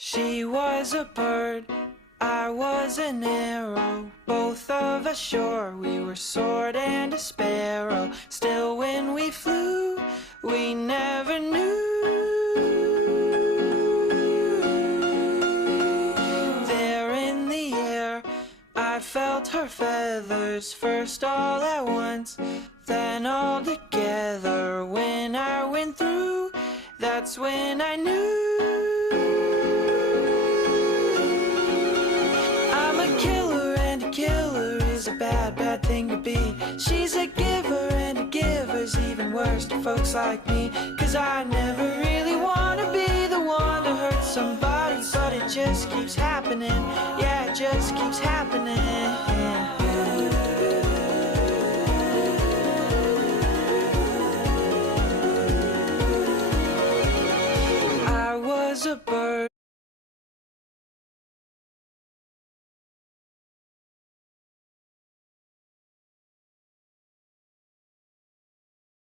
She was a bird, I was an arrow. Both of us sure we were sword and a sparrow. Still when we flew, we never knew. There in the air, I felt her feathers, first all at once, then all together. When I went through, that's when I knew. I'm a killer and a killer is a bad, bad thing to be. She's a giver and a giver's even worse to folks like me. Cause I never really wanna be the one to hurt somebody, but it just keeps happening. Yeah, it just keeps happening.